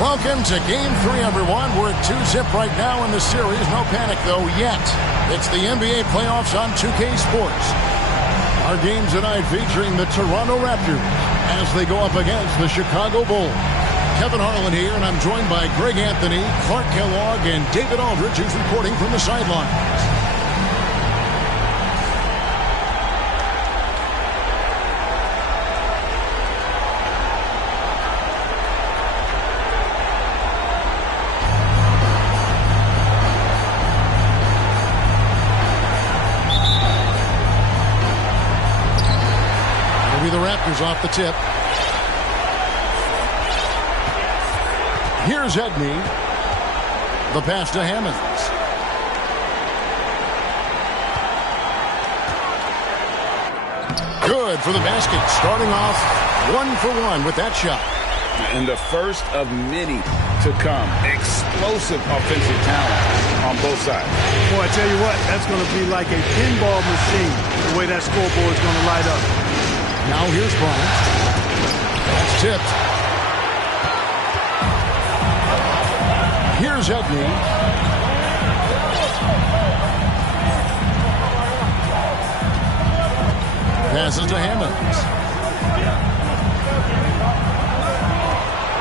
Welcome to Game 3, everyone. We're at 2-zip right now in the series. No panic, though, yet. It's the NBA playoffs on 2K Sports. Our game tonight featuring the Toronto Raptors as they go up against the Chicago Bulls. Kevin Harlan here, and I'm joined by Greg Anthony, Clark Kellogg, and David Aldridge, who's reporting from the sidelines. The Raptors off the tip. Here's Edney. The pass to Hammonds. Good for the basket. Starting off 1-for-1 with that shot. And the first of many to come. Explosive offensive talent on both sides. Boy, I tell you what, that's going to be like a pinball machine, the way that scoreboard is going to light up. Now here's Bryant. That's tipped. Here's Edney. Passes to Hammonds.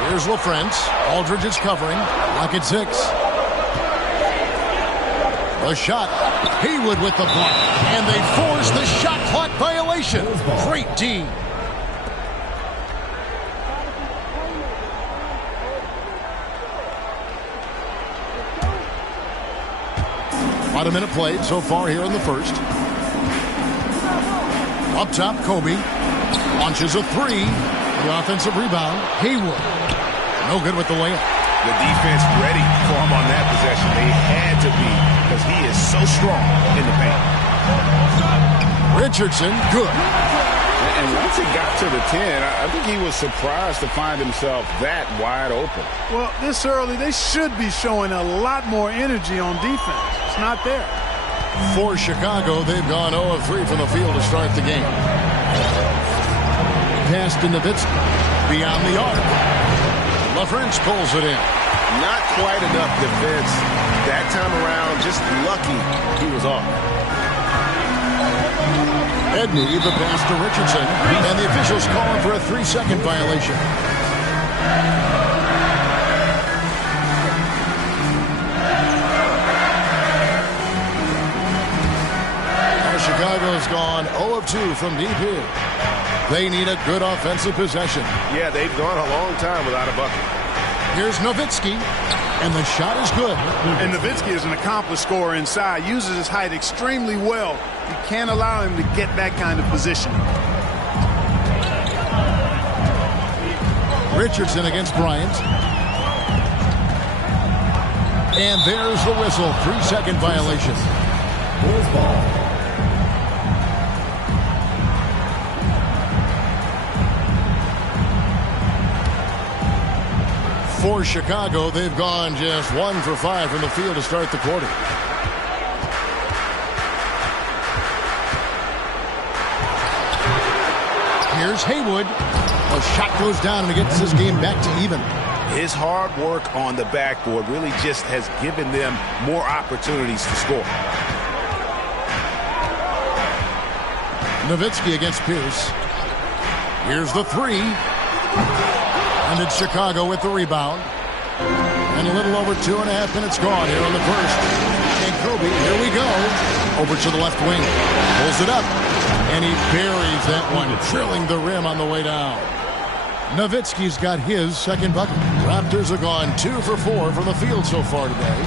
Here's LaFrance. Aldridge is covering. Lock at 6. The shot. Haywood with the block. And they force the shot clock violation. Great D. About a minute played so far here in the first. Up top, Kobe. Launches a 3. The offensive rebound. Haywood. No good with the layup. The defense ready for him on that possession. They had to be, because he is so strong in the paint. Richardson, good. And once he got to the 10, I think he was surprised to find himself that wide open. Well, this early, they should be showing a lot more energy on defense. It's not there. For Chicago, they've gone 0 of 3 from the field to start the game. Pass to Nowitzki. Beyond the arc. LaFrance pulls it in. Not quite enough defense that time around. Just lucky he was off. Edney, the pass to Richardson. And the officials calling for a 3-second violation. Chicago's gone 0 of 2 from deep here. They need a good offensive possession. Yeah, they've gone a long time without a bucket. Here's Nowitzki, and the shot is good. And Nowitzki is an accomplished scorer inside, uses his height extremely well. You can't allow him to get that kind of position. Richardson against Bryant. And there's the whistle. 3-second violation. Bulls ball. For Chicago, they've gone just 1 for 5 from the field to start the quarter. Here's Haywood. A shot goes down and it gets this game back to even. His hard work on the backboard really just has given them more opportunities to score. Nowitzki against Pierce. Here's the 3. And it's Chicago with the rebound. And a little over 2.5 minutes gone here in the first. And Kobe, here we go. Over to the left wing. Pulls it up. And he buries that one, drilling the rim on the way down. Nowitzki's got his second bucket. Raptors have gone 2 for 4 from the field so far today.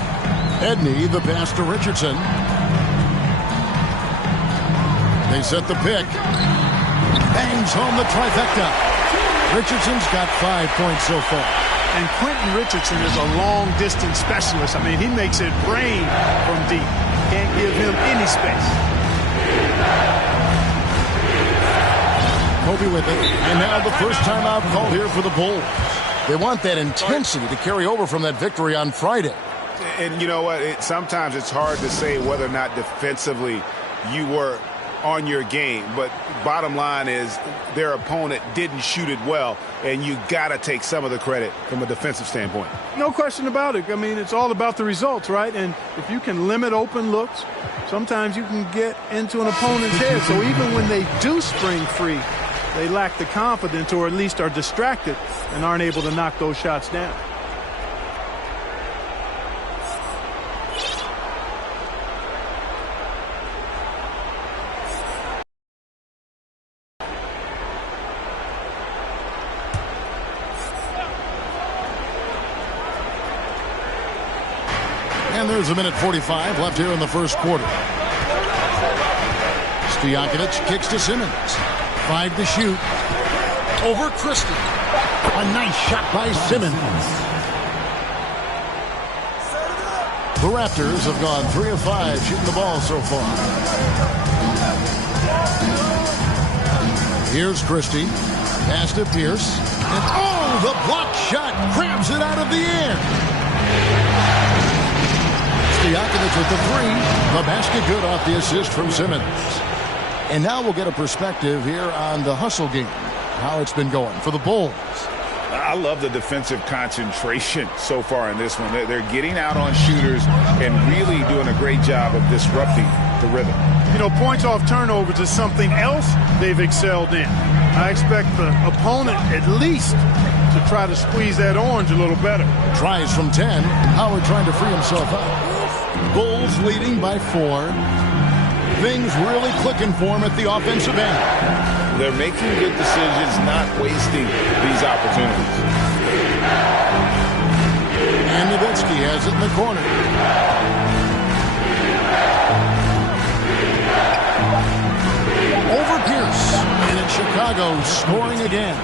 Edney, the pass to Richardson. They set the pick. Bangs home the trifecta. Richardson's got 5 points so far. And Quentin Richardson is a long-distance specialist. I mean, he makes it rain from deep. Can't give him any space. Kobe with it. And now the first timeout called here for the Bulls. They want that intensity to carry over from that victory on Friday. And you know what? Sometimes it's hard to say whether or not defensively you were on your game. But bottom line is their opponent didn't shoot it well, and you got to take some of the credit from a defensive standpoint. No question about it. I mean, it's all about the results, right? And if you can limit open looks, sometimes you can get into an opponent's head. So even when they do spring free, they lack the confidence or at least are distracted and aren't able to knock those shots down. And there's a minute 45 left here in the first quarter. Stojakovic kicks to Simmons. 5 to shoot. Over Christie. A nice shot by Simmons. The Raptors have gone 3 of 5 shooting the ball so far. Here's Christie. Pass to Pierce. And oh, the block shot grabs it out of the air. Stojakovic with the 3. The basket good off the assist from Simmons. And now we'll get a perspective here on the hustle game, how it's been going for the Bulls. I love the defensive concentration so far in this one. They're getting out on shooters and really doing a great job of disrupting the rhythm. You know, points off turnovers is something else they've excelled in. I expect the opponent at least to try to squeeze that orange a little better. Tries from 10. Howard trying to free himself up. Bulls leading by 4. Things really clicking for him at the offensive end. They're making good decisions, not wasting these opportunities. And Nowitzki has it in the corner. Over Pierce. And it's Chicago scoring again.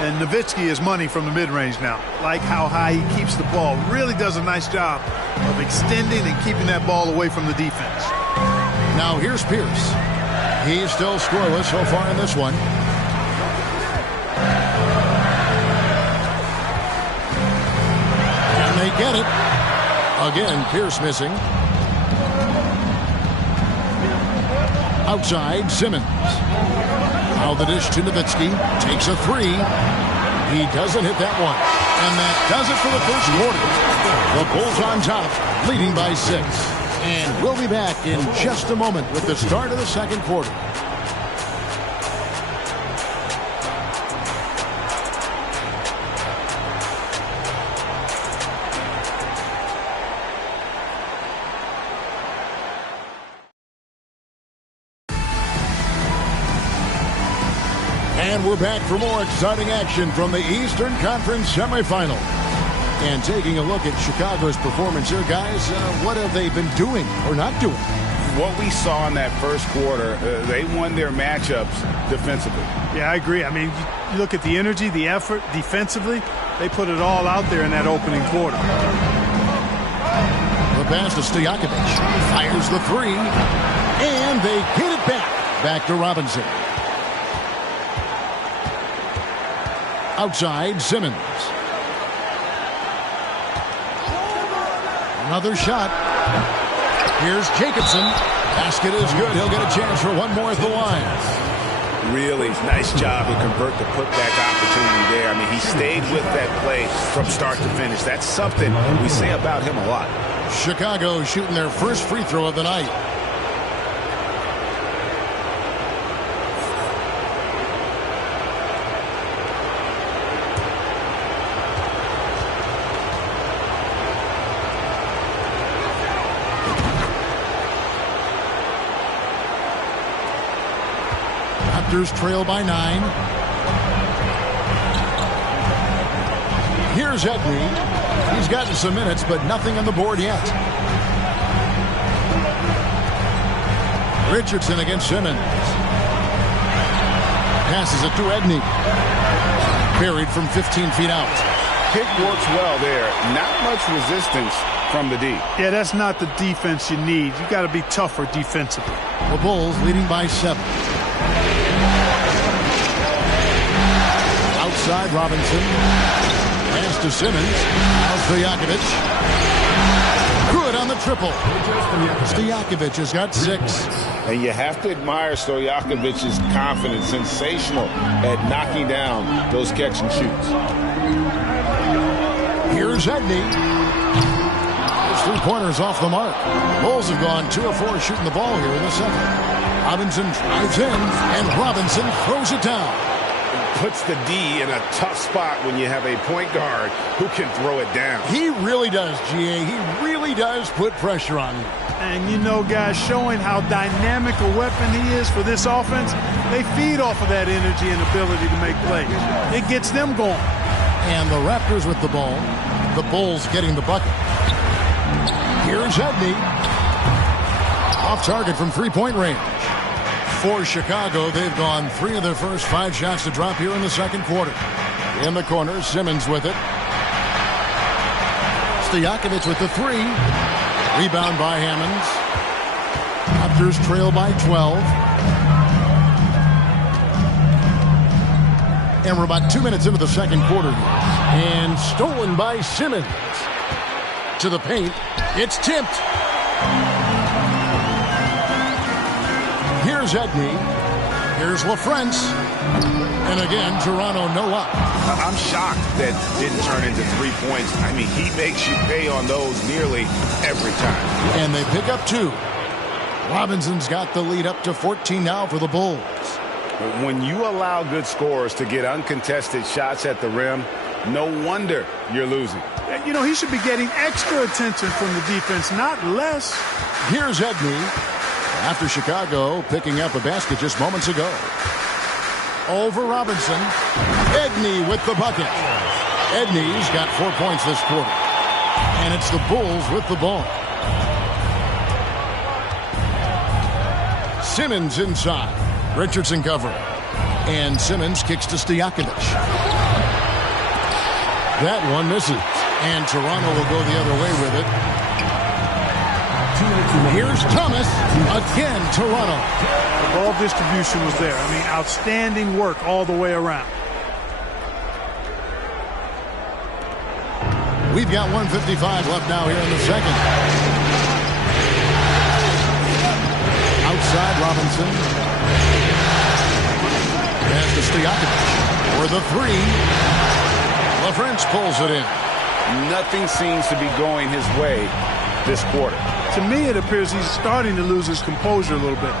And Nowitzki is money from the mid-range now. Like how high he keeps the ball. Really does a nice job of extending and keeping that ball away from the defense. Now here's Pierce. He's still scoreless so far in this one. And they get it. Again, Pierce missing. Outside, Simmons. Now the dish to Nowitzki. Takes a 3. He doesn't hit that one. And that does it for the first quarter. The Bulls on top, leading by 6. And we'll be back in just a moment with the start of the second quarter. And we're back for more exciting action from the Eastern Conference semifinal. And taking a look at Chicago's performance here, guys, what have they been doing or not doing? What we saw in that first quarter, they won their matchups defensively. Yeah, I agree. I mean, you look at the energy, the effort defensively, they put it all out there in that opening quarter. The pass to Stojakovic. Fires the 3. And they hit it back. Back to Robinson. Outside, Simmons. Another shot. Here's Jacobson. Basket is good. He'll get a chance for one more at the line. Really nice job to convert the putback opportunity there. I mean, he stayed with that play from start to finish. That's something we say about him a lot. Chicago shooting their first free throw of the night. Raptors trail by 9. Here's Edney. He's gotten some minutes, but nothing on the board yet. Richardson against Simmons. Passes it to Edney. Buried from 15 feet out. pick works well there. Not much resistance from the D. Yeah, that's not the defense you need. You got to be tougher defensively. The Bulls leading by 7. Outside Robinson. Pass to Simmons. Now Stojakovic. Good on the triple. Stojakovic has got 6. And you have to admire Stojakovic's confidence. Sensational at knocking down those catch and shoots. Here's Edney. His 3-pointers off the mark. Bulls have gone 2 of 4 shooting the ball here in the second. Robinson drives in, and Robinson throws it down. Puts the D in a tough spot when you have a point guard who can throw it down. He really does, GA. He really does put pressure on you. And, you know, guys, showing how dynamic a weapon he is for this offense, they feed off of that energy and ability to make plays. It gets them going. And the Raptors with the ball. The Bulls getting the bucket. Here's Edney. Off target from 3-point range. For Chicago, they've gone 3 of their first 5 shots to drop here in the second quarter. In the corner, Simmons with it. Stojakovic with the 3. Rebound by Hammonds. Raptors trail by 12. And we're about 2 minutes into the second quarter. And stolen by Simmons. To the paint. It's tipped. Here's Edney. Here's LaFrance. And again, Toronto no up. I'm shocked that didn't turn into 3 points. I mean, he makes you pay on those nearly every time. And they pick up 2. Robinson's got the lead up to 14 now for the Bulls. When you allow good scorers to get uncontested shots at the rim, no wonder you're losing. You know, he should be getting extra attention from the defense, not less. Here's Edney. After Chicago picking up a basket just moments ago. Over Robinson. Edney with the bucket. Edney's got 4 points this quarter. And it's the Bulls with the ball. Simmons inside. Richardson covering. And Simmons kicks to Stojakovic. That one misses. And Toronto will go the other way with it. Here's Thomas. Again, Toronto. The ball distribution was there. I mean, outstanding work all the way around. We've got 1:55 left now here in the second. Outside Robinson. Pass to Stojakovic for the 3. LaFrance pulls it in. Nothing seems to be going his way this quarter. To me, it appears he's starting to lose his composure a little bit.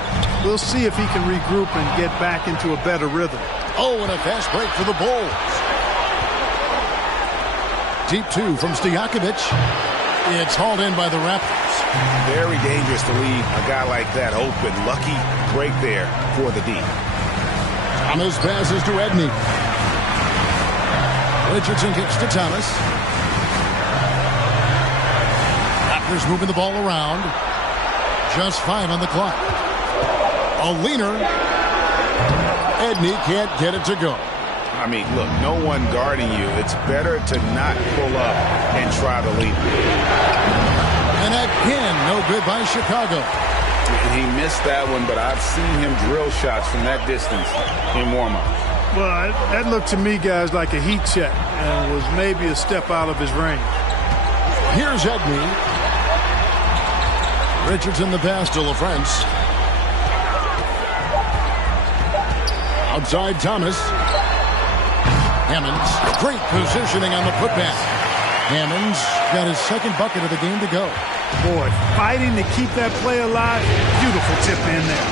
We'll see if he can regroup and get back into a better rhythm. Oh, and a fast break for the Bulls. Deep 2 from Stojakovic. It's hauled in by the Raptors. Very dangerous to leave a guy like that open. Lucky break there for the D. Thomas passes to Edney. Richardson kicks to Thomas. Raptors moving the ball around. Just 5 on the clock. A leaner. Edney can't get it to go. I mean, look, no one guarding you. It's better to not pull up and try to lead. And again, no good by Chicago. He missed that one, but I've seen him drill shots from that distance in warm-up. Well, that looked to me, guys, like a heat check and was maybe a step out of his range. Here's Edney. Richardson the pass to LaFrance. Outside Thomas. Hammonds. Great positioning on the putback. Hammonds got his second bucket of the game to go. Boy, fighting to keep that play alive. Beautiful tip in there.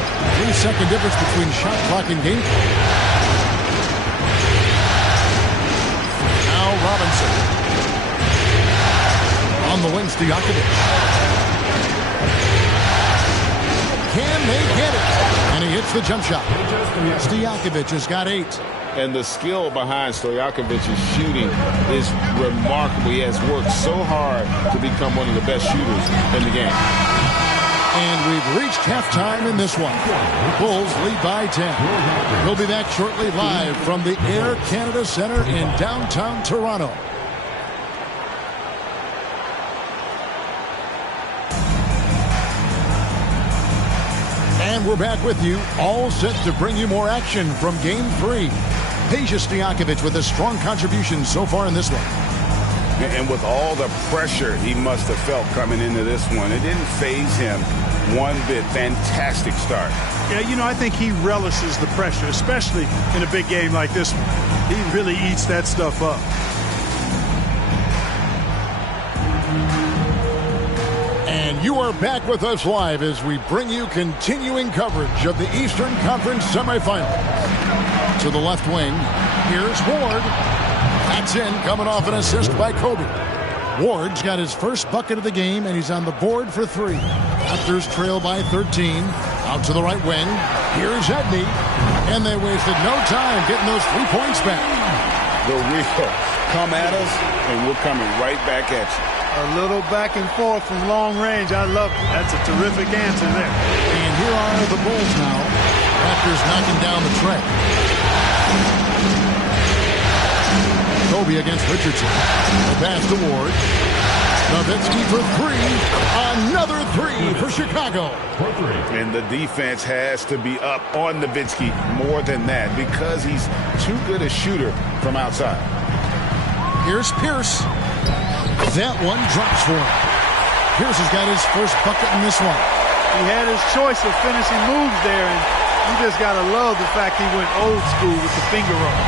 3-second difference between shot clock and game clock. Now Robinson. On the wing, Stojakovic. Can they get it? And he hits the jump shot. Stojakovic has got 8. And the skill behind Stojakovic's shooting is remarkable. He has worked so hard to become one of the best shooters in the game. And we've reached halftime in this one. Bulls lead by 10. We'll be back shortly live from the Air Canada Center in downtown Toronto. And we're back with you, all set to bring you more action from Game 3. Peja Stojakovic with a strong contribution so far in this one. And with all the pressure he must have felt coming into this one, it didn't faze him one bit. Fantastic start. Yeah, you know, I think he relishes the pressure, especially in a big game like this one. He really eats that stuff up. And you are back with us live as we bring you continuing coverage of the Eastern Conference semifinals. To the left wing, here's Ward. That's in, coming off an assist by Kobe. Ward's got his first bucket of the game, and he's on the board for 3. Raptors trail by 13. Out to the right wing. Here's Edney. And they wasted no time getting those 3 points back. The real come at us, and we're coming right back at you. A little back and forth from long range. I love it. That's a terrific answer there. And here are the Bulls now. Raptors knocking down the tray. Kobe against Richardson. The pass to Ward. Nowitzki for 3. Another 3 for Chicago. And the defense has to be up on Nowitzki more than that because he's too good a shooter from outside. Here's Pierce. That one drops for him. Pierce has got his first bucket in this one. He had his choice of finishing moves there, and you just got to love the fact he went old school with the finger roll.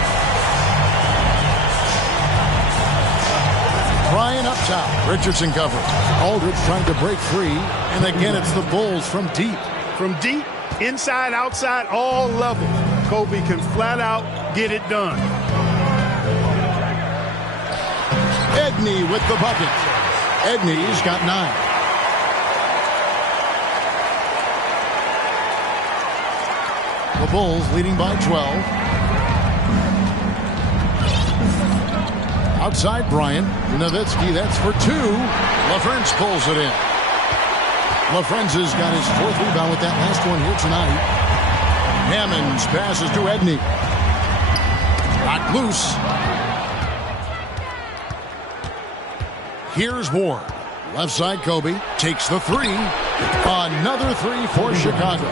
Bryant up top. Richardson covered. Aldridge trying to break free. And again, it's the Bulls from deep. From deep, inside, outside, all levels. Kobe can flat out get it done. Edney with the bucket. Edney's got 9. The Bulls leading by 12. Outside Bryant. Nowitzki, that's for 2. LaFrentz pulls it in. LaFrentz has got his 4th rebound with that last one here tonight. Hammonds passes to Edney. Knocked loose. Here's Ward. Left side Kobe. Takes the 3. Another 3 for Chicago.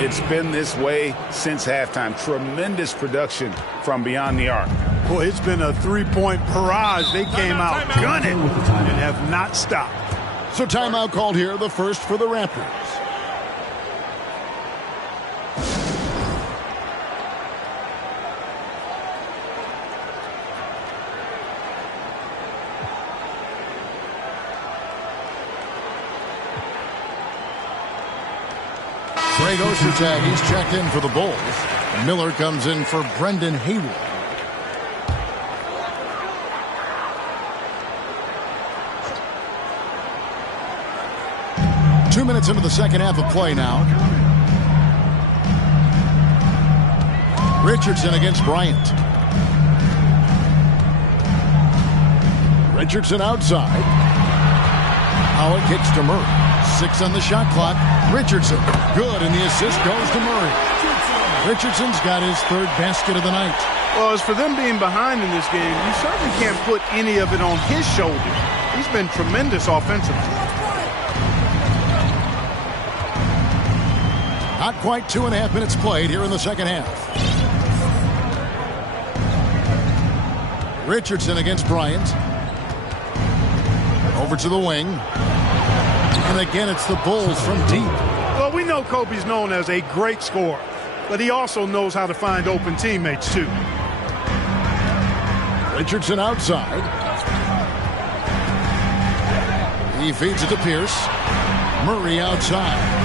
It's been this way since halftime. Tremendous production from beyond the arc. Boy, it's been a 3-point barrage. They came out gunning and have not stopped. So timeout called here, the first for the Raptors. Greg Ostertag, he's checked in for the Bulls. Miller comes in for Brendan Haywood. Two minutes into the second half of play now. Richardson against Bryant. Richardson outside. Howard kicks to Murray. 6 on the shot clock. Richardson, good, and the assist goes to Murray. Richardson's got his 3rd basket of the night. Well, as for them being behind in this game, you certainly can't put any of it on his shoulders. He's been tremendous offensively. Not quite 2.5 minutes played here in the second half. Richardson against Bryant. Over to the wing. And again, it's the Bulls from deep. Well, we know Kobe's known as a great scorer, but he also knows how to find open teammates, too. Richardson outside. He feeds it to Pierce. Murray outside.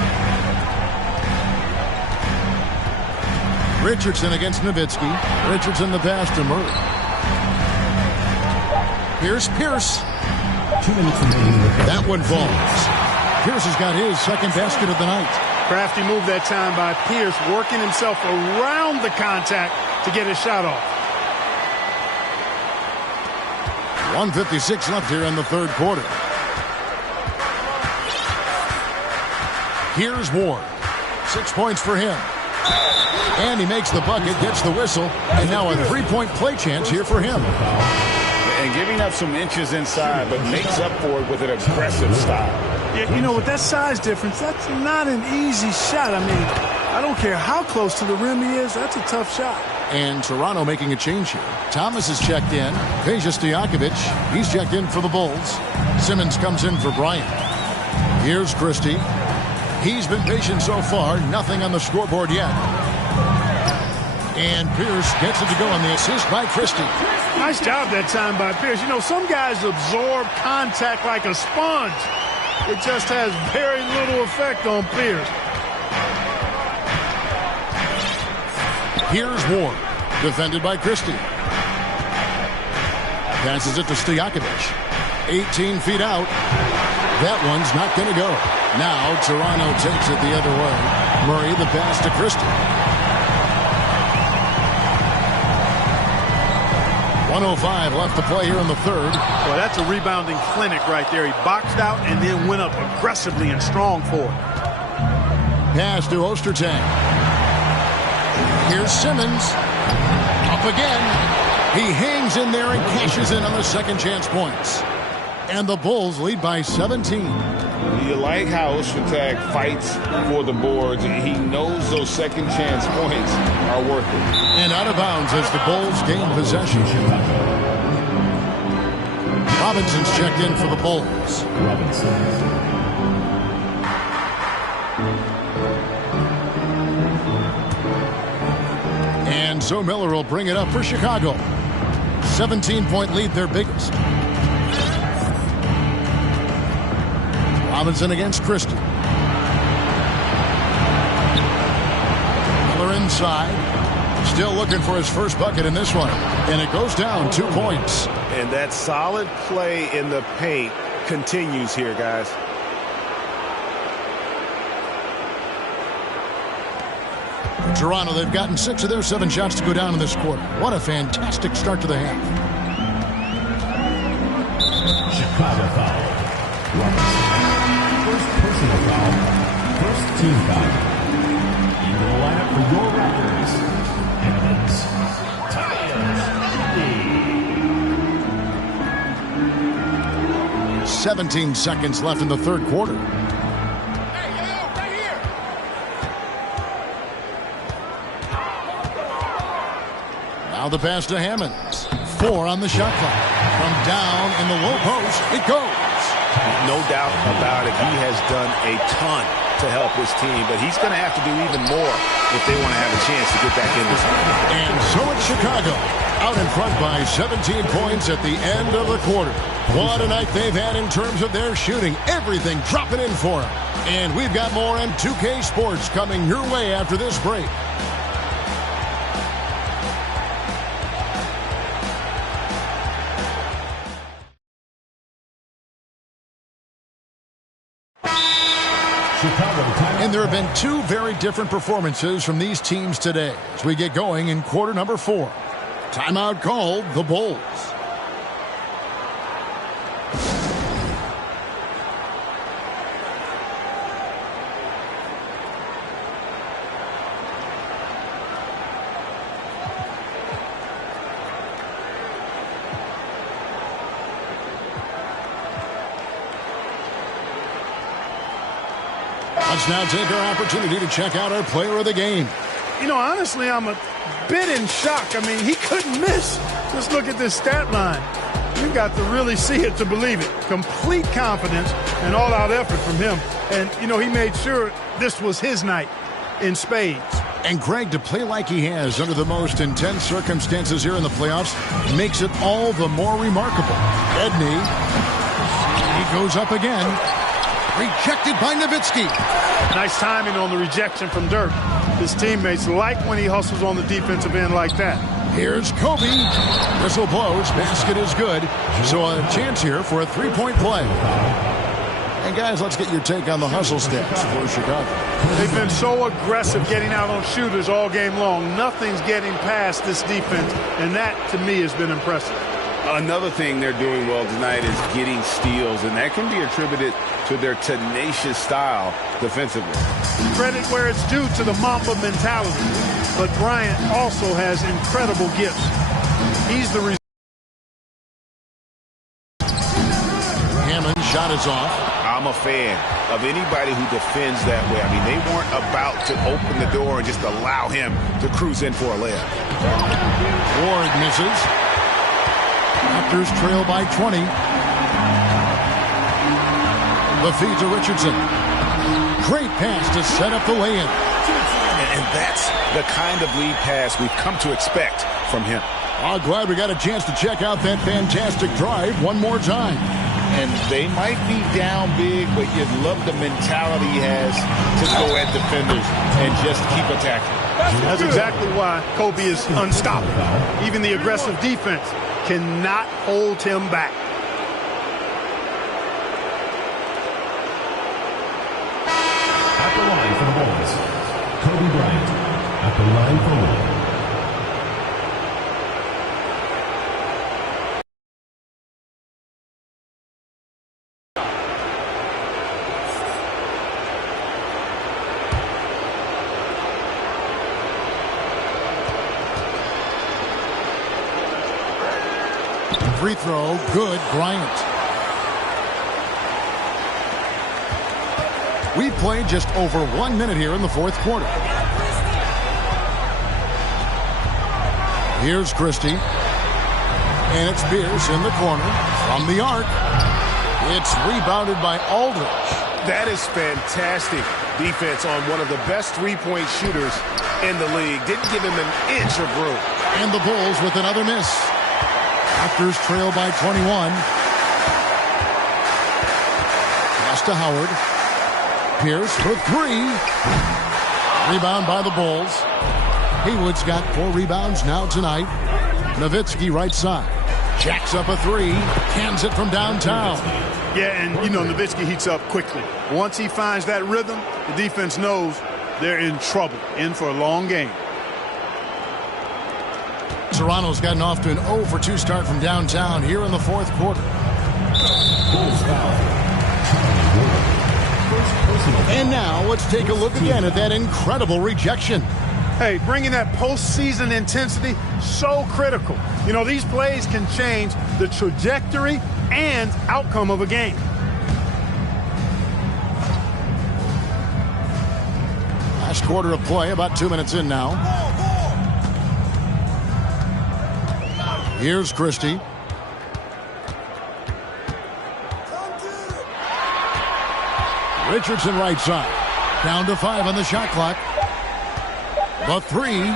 Richardson against Nowitzki. Richardson the pass to Murray. Pierce. 2 minutes remaining. That one falls. Pierce has got his 2nd basket of the night. Crafty move that time by Pierce, working himself around the contact to get his shot off. 1:56 left here in the 3rd quarter. Here's Ward. 6 points for him. And he makes the bucket, gets the whistle, and now a 3-point play chance here for him. And giving up some inches inside, but makes up for it with an aggressive style. Yeah, you know, with that size difference, that's not an easy shot. I mean, I don't care how close to the rim he is. That's a tough shot. And Toronto making a change here. Thomas is checked in. Peja Stojakovic, he's checked in for the Bulls. Simmons comes in for Bryant. Here's Christie. He's been patient so far. Nothing on the scoreboard yet. And Pierce gets it to go on the assist by Christie. Nice job that time by Pierce. You know, some guys absorb contact like a sponge. It just has very little effect on Pierce. Here's Ward, defended by Christie. Passes it to Stojakovic. 18 feet out. That one's not going to go. Now Toronto takes it the other way. Murray the pass to Christie. 1:05 left to play here in the third. Well, that's a rebounding clinic right there. He boxed out and then went up aggressively and strong for it. Pass to Ostertag. Here's Simmons. Up again. He hangs in there and cashes in on the second chance points. And the Bulls lead by 17. You like how Ostertag fights for the boards. He knows those second chance points are worth it. And out of bounds as the Bulls gain possession. Robinson's checked in for the Bulls. And so Miller will bring it up for Chicago. 17-point lead, their biggest. Robinson against Christie. Miller inside. Still looking for his first bucket in this one. And it goes down 2 points. And that solid play in the paint continues here, guys. For Toronto, they've gotten 6 of their 7 shots to go down in this quarter. What a fantastic start to the half. Chicago foul. Robinson. First personal foul. First team foul. Into the lineup for your Raptors. Evans. Tyus. 17 seconds left in the third quarter. Now the pass to Hammonds. 4 on the shot clock. From down in the low post, it goes. No doubt about it. He has done a ton to help his team, but he's going to have to do even more if they want to have a chance to get back in this game. And so it's Chicago, out in front by 17 points at the end of the quarter. What a night they've had in terms of their shooting. Everything dropping in for them. And we've got more on 2K Sports coming your way after this break. And there have been 2 very different performances from these teams today as we get going in quarter number 4. Timeout called the Bulls. Let's now take our opportunity to check out our player of the game. You know, honestly, I'm a bit in shock. I mean, he couldn't miss. Just look at this stat line. You've got to really see it to believe it. Complete confidence and all-out effort from him. And, you know, he made sure this was his night in spades. And Greg, to play like he has under the most intense circumstances here in the playoffs makes it all the more remarkable. Edney, he goes up again. Rejected by Nowitzki. Nice timing on the rejection from Dirk. His teammates like when he hustles on the defensive end like that. Here's Kobe. Whistle blows. Basket is good. So a chance here for a 3-point play. And guys, let's get your take on the hustle stats for Chicago. They've been so aggressive getting out on shooters all game long. Nothing's getting past this defense, and that, to me, has been impressive. Another thing they're doing well tonight is getting steals, and that can be attributed to their tenacious style defensively. Credit where it's due to the Mamba mentality, but Bryant also has incredible gifts. He's the reason. Hammond's shot is off. I'm a fan of anybody who defends that way. I mean, they weren't about to open the door and just allow him to cruise in for a layup. Ward misses. Raptors trail by 20. The feed to Richardson. Great pass to set up the lay-in. And that's the kind of lead pass we've come to expect from him. I'm glad we got a chance to check out that fantastic drive one more time. And they might be down big, but you'd love the mentality he has to go at defenders and just keep attacking. That's exactly why Kobe is unstoppable. Even the aggressive defense cannot hold him back. At the line for the Bulls, Kobe Bryant. At the line for one. Free throw, good, Bryant. We've played just over 1 minute here in the fourth quarter. Here's Christie. And it's Pierce in the corner from the arc. It's rebounded by Aldridge. That is fantastic defense on one of the best three-point shooters in the league. Didn't give him an inch of room. And the Bulls with another miss. Raptors trail by 21. Pass to Howard. Pierce for three. Rebound by the Bulls. Haywood's got 4 rebounds now tonight. Nowitzki right side. Jacks up a three. Cans it from downtown. Yeah, and you know Nowitzki heats up quickly. Once he finds that rhythm, the defense knows they're in trouble. In for a long game. Toronto's gotten off to an 0 for 2 start from downtown here in the fourth quarter. Bulls foul. First personal foul. And now let's take a look again at that incredible rejection. Hey, bringing that postseason intensity, so critical. You know, these plays can change the trajectory and outcome of a game. Last quarter of play, about 2 minutes in now. Here's Christie. Richardson right side. Down to 5 on the shot clock. The three.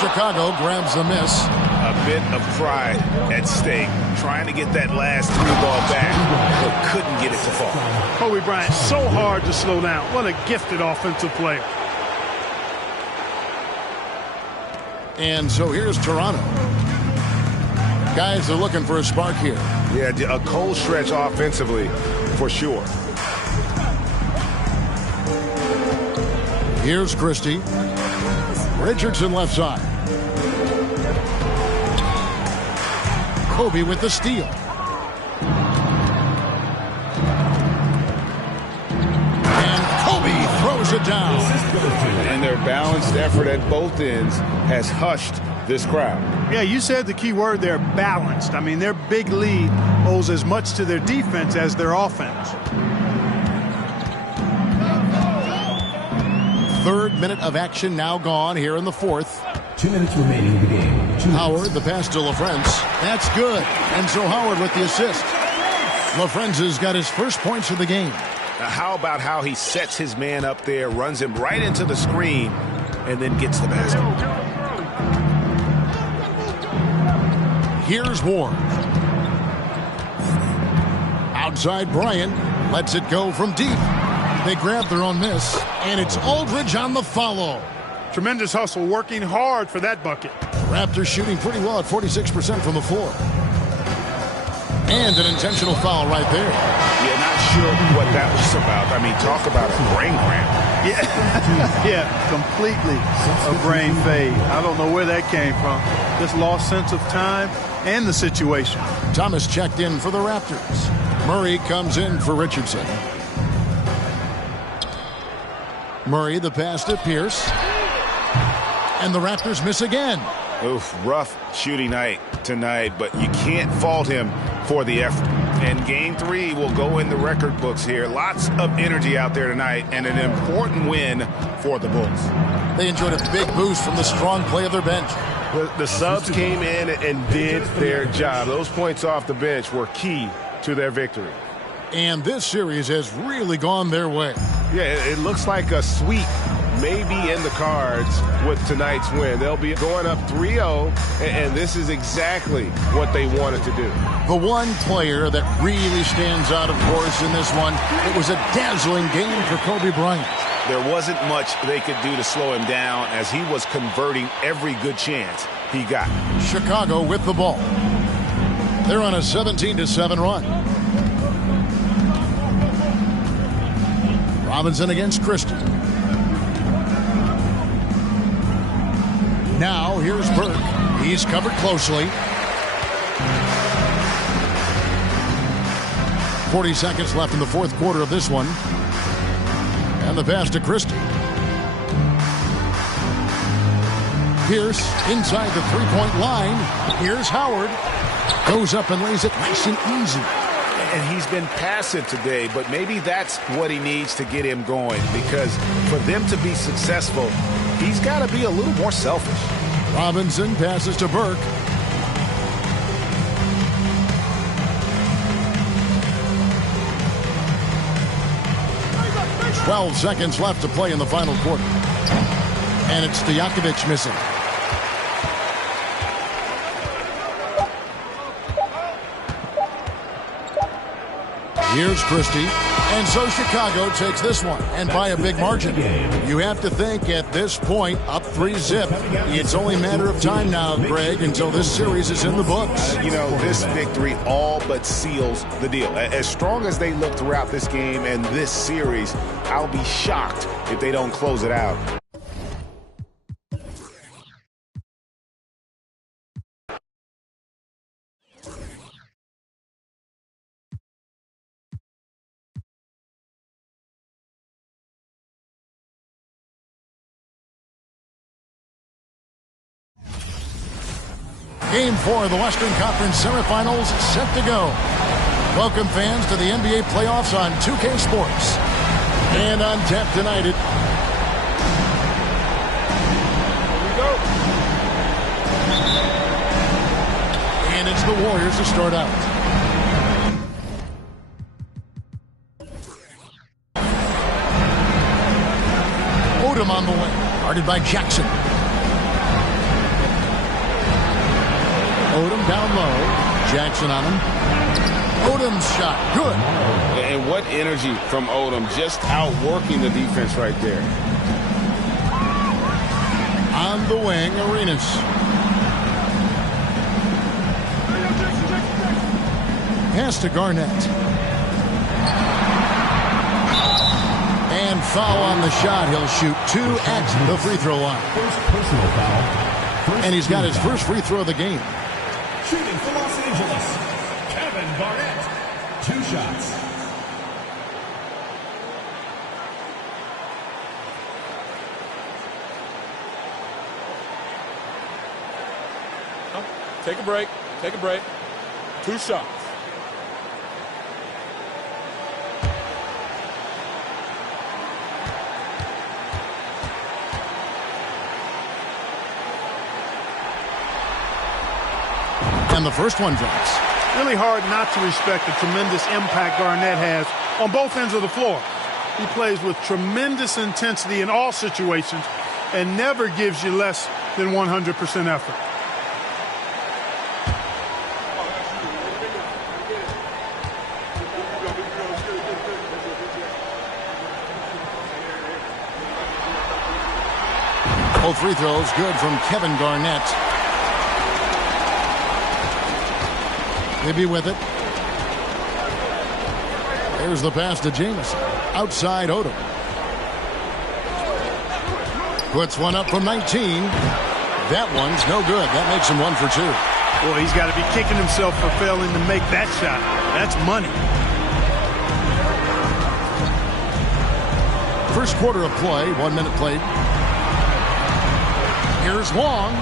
Chicago grabs the miss. A bit of pride at stake. Trying to get that last 3 ball back, but couldn't get it to fall. Kobe Bryant, so hard to slow down. What a gifted offensive player. And so here's Toronto. Guys are looking for a spark here. Yeah, a cold stretch offensively for sure. Here's Christie. Richardson left side. Kobe with the steal. And Kobe throws it down. And their balanced effort at both ends has hushed this crowd. Yeah, you said the key word there, balanced. I mean, their big lead owes as much to their defense as their offense. Third minute of action now gone here in the fourth. 2 minutes remaining in the game. Howard, the pass to LaFrentz. That's good. And so Howard with the assist. LaFrentz has got his first points of the game. Now, how about how he sets his man up there, runs him right into the screen, and then gets the basket. Here's Ward. Outside Bryant. Lets it go from deep. They grab their own miss. And it's Aldridge on the follow. Tremendous hustle, working hard for that bucket. Raptors shooting pretty well at 46% from the floor. And an intentional foul right there. Yeah, not sure what that was about. I mean, talk about a brain cramp. Yeah, yeah, completely a brain fade. I don't know where that came from. Just lost sense of time and the situation. Thomas checked in for the Raptors. Murray comes in for Richardson. Murray, the pass to Pierce. And the Raptors miss again. Oof, rough shooting night tonight, but you can't fault him for the effort. And game 3 will go in the record books here. Lots of energy out there tonight, and an important win for the Bulls. They enjoyed a big boost from the strong play of their bench. The subs came in and did their job. Those points off the bench were key to their victory. And this series has really gone their way. Yeah, it looks like a sweep maybe in the cards with tonight's win. They'll be going up 3-0, and this is exactly what they wanted to do. The one player that really stands out, of course, in this one, it was a dazzling game for Kobe Bryant. There wasn't much they could do to slow him down as he was converting every good chance he got. Chicago with the ball. They're on a 17-7 run. Robinson against Christie. Now here's Burke. He's covered closely. 40 seconds left in the fourth quarter of this one. And the pass to Christie. Pierce inside the three-point line. Here's Howard. Goes up and lays it nice and easy. And he's been passive today, but maybe that's what he needs to get him going, because for them to be successful, he's got to be a little more selfish. Robinson passes to Burke. "12 seconds left to play in the final quarter. And it's Stojakovic missing. Here's Christie. And so Chicago takes this one, and by a big margin. You have to think at this point, up 3-zip. It's only a matter of time now, Greg, until this series is in the books. You know, this victory all but seals the deal. As strong as they look throughout this game and this series, I'll be shocked if they don't close it out. Game 4 of the Western Conference semifinals set to go. Welcome fans to the NBA playoffs on 2K Sports. And on tap tonight it... Here we go. And it's the Warriors to start out. Odom on the wing, guarded by Jackson. Odom down low. Jackson on him. Odom's shot. Good. And what energy from Odom, just outworking the defense right there. On the wing, Arenas. Pass to Garnett. And foul on the shot. He'll shoot 2 at the free throw line. First personal foul. And he's got his first free throw of the game. Shooting for Los Angeles, Kevin Garnett. 2 shots. Take a break. Take a break. 2 shots. And the first one drops. Really hard not to respect the tremendous impact Garnett has on both ends of the floor. He plays with tremendous intensity in all situations and never gives you less than 100% effort. Both free throws good from Kevin Garnett. He'll be with it. There's the pass to Jamison. Outside Odom. Puts one up from 19. That one's no good. That makes him 1 for 2. Boy, he's got to be kicking himself for failing to make that shot. That's money. First quarter of play. 1 minute played. Here's Wong.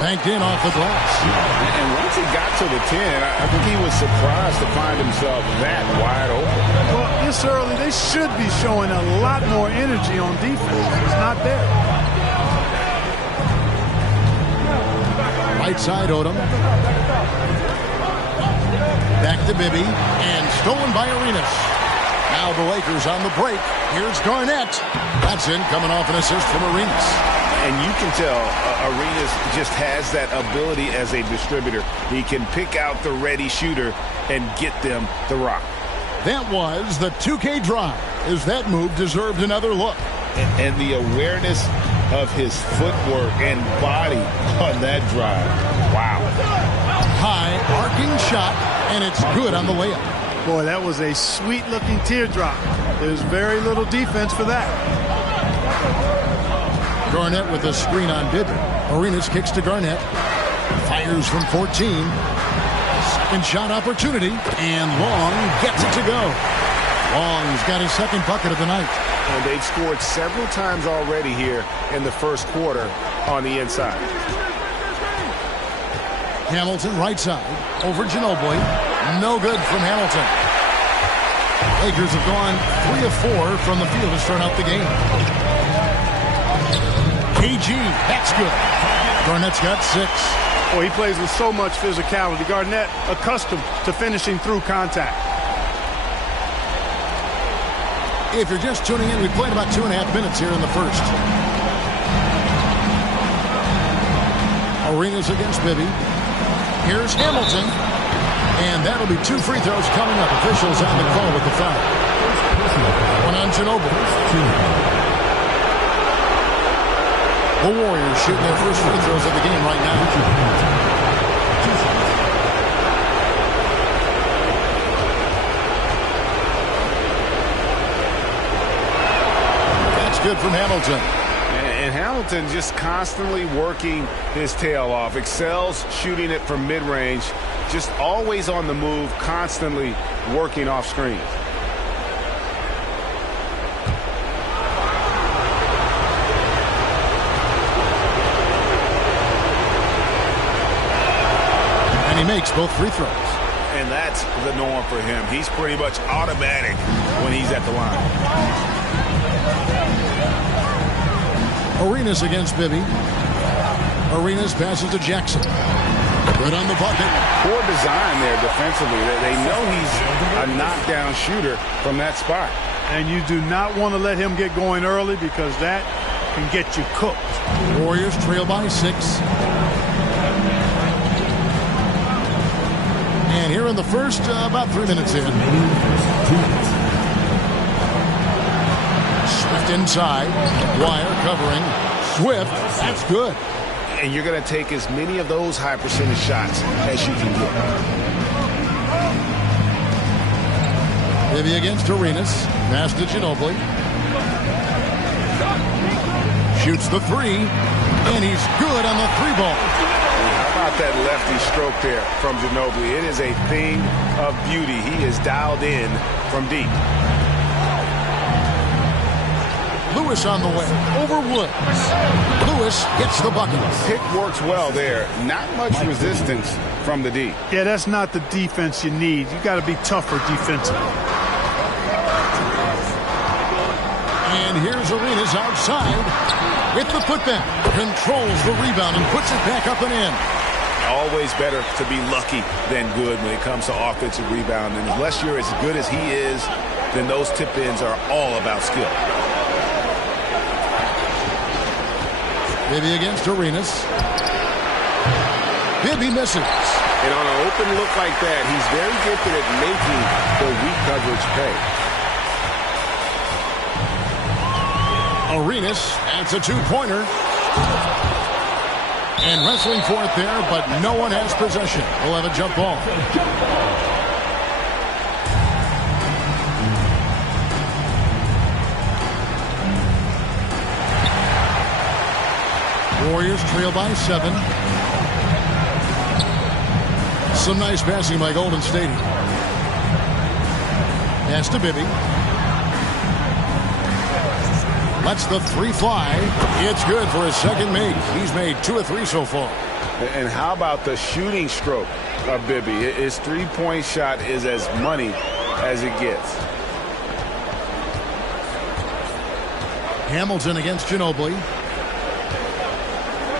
Banked in off the glass. And once he got to the 10, I think he was surprised to find himself that wide open. Well, this early, they should be showing a lot more energy on defense. It's not there. Right side, Odom. Back to Bibby, and stolen by Arenas. Now the Lakers on the break. Here's Garnett. That's in, coming off an assist from Arenas. And you can tell Arenas just has that ability as a distributor. He can pick out the ready shooter and get them the rock. That was the 2K drive, as that move deserved another look. And the awareness of his footwork and body on that drive. Wow. High, arcing shot, and it's good on the layup. Boy, that was a sweet-looking teardrop. There's very little defense for that. Garnett with a screen on Bibby. Arenas kicks to Garnett. Fires from 14. Second shot opportunity, and Long gets it to go. Long's got his second bucket of the night. And they've scored several times already here in the first quarter on the inside. Hamilton right side over Ginobili. No good from Hamilton. Lakers have gone 3 of 4 from the field to start out the game. KG, that's good. Garnett's got 6. Boy, he plays with so much physicality. Garnett accustomed to finishing through contact. If you're just tuning in, we played about 2.5 minutes here in the first. Arenas against Bibby. Here's Hamilton. And that'll be 2 free throws coming up. Officials on the call with the foul. One on Ginobili. The Warriors shooting their first free throws of the game right now. That's good from Hamilton. And Hamilton just constantly working his tail off. Excels shooting it from mid-range. Just always on the move, constantly working off screen. And he makes both free throws. And that's the norm for him. He's pretty much automatic when he's at the line. Arenas against Bibby. Arenas passes to Jackson. Good on the bucket. Poor design there defensively. They know he's a knockdown shooter from that spot. And you do not want to let him get going early because that can get you cooked. Warriors trail by 6. And here in the first, about 3 minutes in. Swift inside. Wire covering. Swift. That's good. And you're going to take as many of those high percentage shots as you can get. Bibby against Arenas. Pass to Ginobili. Shoots the 3. And he's good on the 3-ball. How about that lefty stroke there from Ginobili? It is a thing of beauty. He is dialed in from deep. Lewis on the way. Over Woods. Lewis gets the bucket. Pick works well there. Not much resistance from the D. Yeah, that's not the defense you need. You got to be tougher defensively. And here's Arenas outside with the putback. Controls the rebound and puts it back up and in. Always better to be lucky than good when it comes to offensive rebound. And unless you're as good as he is, then those tip-ins are all about skill. Bibby against Arenas. Bibby misses. And on an open look like that, he's very gifted at making the weak coverage pay. Arenas adds a 2-pointer. And wrestling for it there, but no one has possession. We'll have a jump ball. Warriors trail by 7. Some nice passing by Golden State. Pass to Bibby. Lets the 3 fly. It's good for his second make. He's made 2 of 3 so far. And how about the shooting stroke of Bibby? His three-point shot is as money as it gets. Hamilton against Ginobili.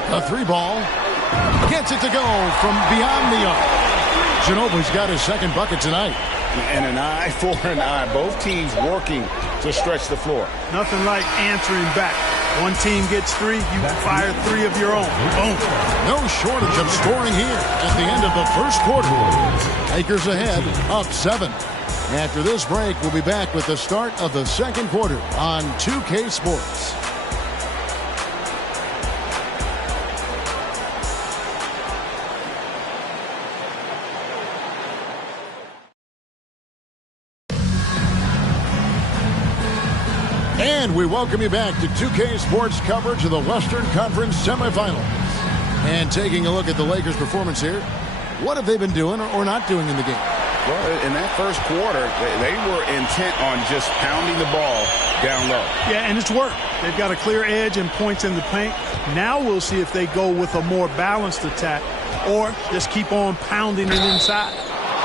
A three ball. Gets it to go from beyond the arc. Ginobili's got his second bucket tonight. And an eye for an eye. Both teams working to stretch the floor. Nothing like answering back. One team gets three, you fire three of your own. Boom. No shortage of scoring here at the end of the first quarter. Lakers ahead, up 7. After this break, we'll be back with the start of the second quarter on 2K Sports. And we welcome you back to 2K Sports coverage of the Western Conference semifinals. And taking a look at the Lakers' performance here, what have they been doing or not doing in the game? Well, in that first quarter, they were intent on just pounding the ball down low. Yeah, and it's worked. They've got a clear edge and points in the paint. Now we'll see if they go with a more balanced attack or just keep on pounding it inside.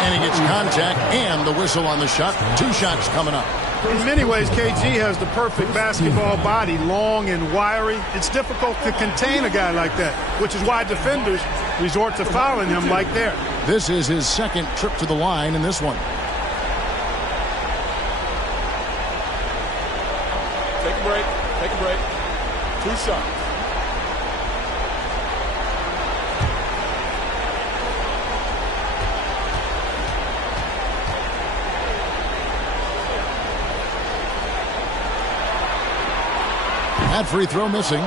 And he gets contact and the whistle on the shot. 2 shots coming up. In many ways, KG has the perfect basketball body, long and wiry. It's difficult to contain a guy like that, which is why defenders resort to fouling him like there. This is his second trip to the line in this one. Take a break. Take a break. 2 shots. That free throw missing.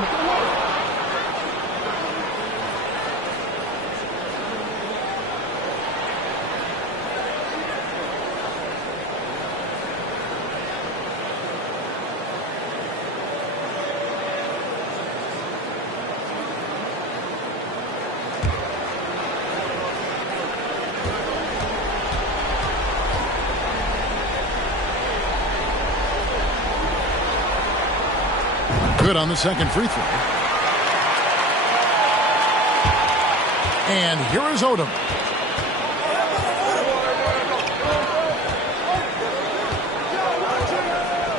Good on the second free throw. And here is Odom.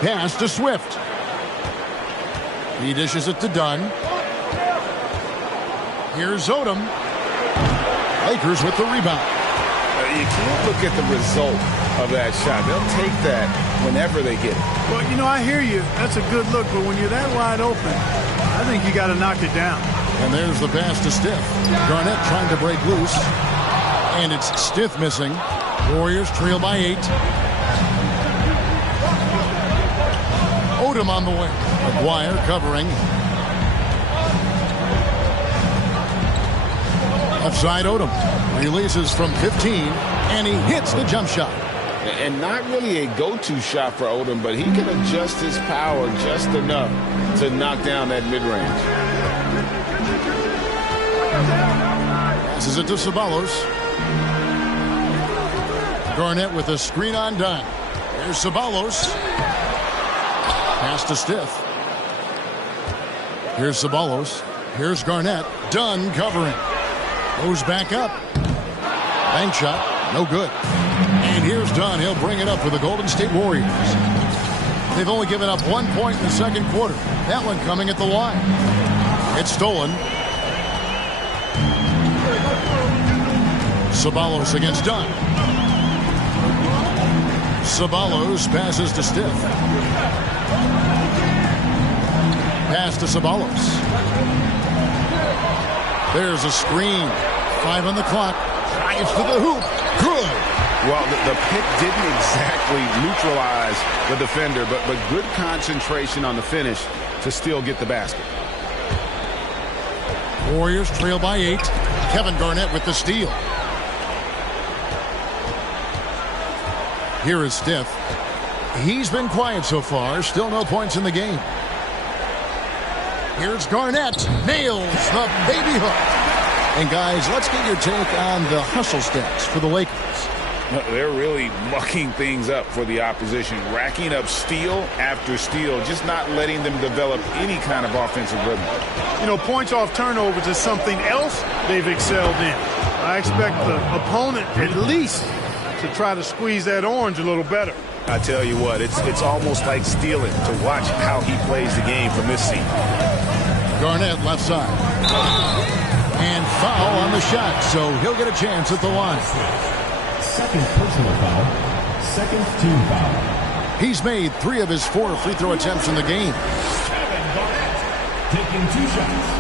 Pass to Swift. He dishes it to Dunn. Here's Odom. Lakers with the rebound. You can't look at the result of that shot. They'll take that whenever they get it. Well, you know, I hear you. That's a good look, but when you're that wide open, I think you got to knock it down. And there's the pass to Stith. Garnett trying to break loose. And it's Stith missing. Warriors trail by 8. Odom on the wing. McGuire covering. Offside Odom. Releases from 15. And he hits the jump shot. And not really a go-to shot for Odom, but he can adjust his power just enough to knock down that mid-range. Passes it to Ceballos. Garnett with a screen on Dunn. Here's Ceballos. Pass to Stith. Here's Ceballos. Here's Garnett. Dunn covering. Goes back up. Bank shot. No good. And here's Dunn. He'll bring it up for the Golden State Warriors. They've only given up 1 point in the second quarter. That one coming at the line. It's stolen. Ceballos against Dunn. Ceballos passes to Stith. Pass to Ceballos. There's a screen. 5 on the clock. Drives to the hoop. Good. Well, the pick didn't exactly neutralize the defender, but good concentration on the finish to still get the basket. Warriors trail by 8. Kevin Garnett with the steal. Here is Stith. He's been quiet so far. Still no points in the game. Here's Garnett. Nails the baby hook. And guys, let's get your take on the hustle stats for the Lakers. They're really mucking things up for the opposition, racking up steal after steal, just not letting them develop any kind of offensive rhythm. You know, points off turnovers is something else they've excelled in. I expect the opponent at least to try to squeeze that orange a little better. I tell you what, it's almost like stealing to watch how he plays the game from this seat. Garnett left side. And foul on the shot, so he'll get a chance at the line. Second personal foul. Second team foul. He's made 3 of his 4 free throw attempts in the game. Kevin Garnett taking 2 shots.